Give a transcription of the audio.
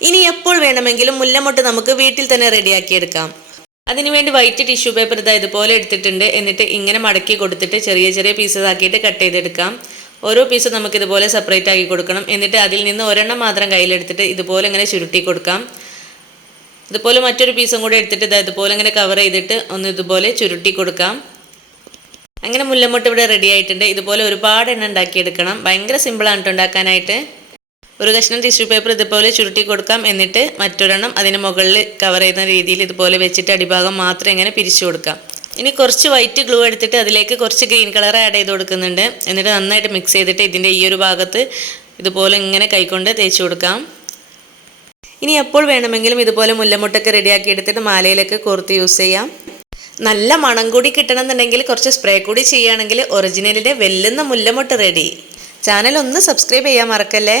ഇനി എപ്പോൾ വേണമെങ്കിലും മുല്ലമൊട്ട് നമുക്ക് വീട്ടിൽ തന്നെ റെഡിയാക്കിയെടുക്കാം. അതിനുവേണ്ടി വൈറ്റ് ടിഷ്യൂ പേപ്പർ ഇതുപോലെ എടുത്തിട്ടുണ്ട്. എന്നിട്ട് ഇങ്ങനെ മടക്കി കൊടുത്തിട്ട് ചെറിയ ചെറിയ പീസസ് ആക്കിയിട്ട് കട്ട് ചെയ്തെടുക്കാം. ഓരോ പീസും നമുക്ക് ഇതുപോലെ സെപ്പറേറ്റ് ആക്കി കൊടുക്കണം. എന്നിട്ട് അതിൽ നിന്ന് ഒരെണ്ണം മാത്രം കയ്യിലെടുത്തിട്ട് ഇതുപോലെ ഇങ്ങനെ ചുരുട്ടി കൊടുക്കാം. ഇതുപോലെ മറ്റൊരു പീസും കൂടെ എടുത്തിട്ട് ഇതുപോലെ ഇങ്ങനെ കവർ ചെയ്തിട്ട് ഒന്ന് ഇതുപോലെ ചുരുട്ടി കൊടുക്കാം. അങ്ങനെ മുല്ലമൊട്ട് ഇവിടെ റെഡി ആയിട്ടുണ്ട്. ഇതുപോലെ ഒരുപാട് എണ്ണം ഉണ്ടാക്കിയെടുക്കണം. ഭയങ്കര സിമ്പിളാണ് കേട്ടോ ഉണ്ടാക്കാനായിട്ട്. ഒരു കഷ്ണം ടിഷ്യൂ പേപ്പർ ഇതുപോലെ ചുരുട്ടി കൊടുക്കാം. എന്നിട്ട് മറ്റൊരെണ്ണം അതിന് മുകളിൽ കവർ ചെയ്യുന്ന രീതിയിൽ ഇതുപോലെ വെച്ചിട്ട് അടിഭാഗം മാത്രം ഇങ്ങനെ പിരിച്ചു കൊടുക്കാം. ഇനി കുറച്ച് വൈറ്റ് ഗ്ലൂ എടുത്തിട്ട് അതിലേക്ക് കുറച്ച് ഗ്രീൻ കളർ ആഡ് ചെയ്ത് കൊടുക്കുന്നുണ്ട്. എന്നിട്ട് നന്നായിട്ട് മിക്സ് ചെയ്തിട്ട് ഇതിൻ്റെ ഈ ഒരു ഭാഗത്ത് ഇതുപോലെ ഇങ്ങനെ കൈകൊണ്ട് തേച്ച് കൊടുക്കാം. ഇനി എപ്പോൾ വേണമെങ്കിലും ഇതുപോലെ മുല്ലമൊട്ടൊക്കെ റെഡിയാക്കി എടുത്തിട്ട് മാലയിലൊക്കെ കോർത്ത് യൂസ് ചെയ്യാം. നല്ല മണം കൂടി കിട്ടണമെന്നുണ്ടെങ്കിൽ കുറച്ച് സ്പ്രേ കൂടി ചെയ്യുകയാണെങ്കിൽ ഒറിജിനലിൻ്റെ വെല്ലുന്ന മുല്ലമൊട്ട് റെഡി. ചാനൽ ഒന്ന് സബ്സ്ക്രൈബ് ചെയ്യാൻ മറക്കല്ലേ.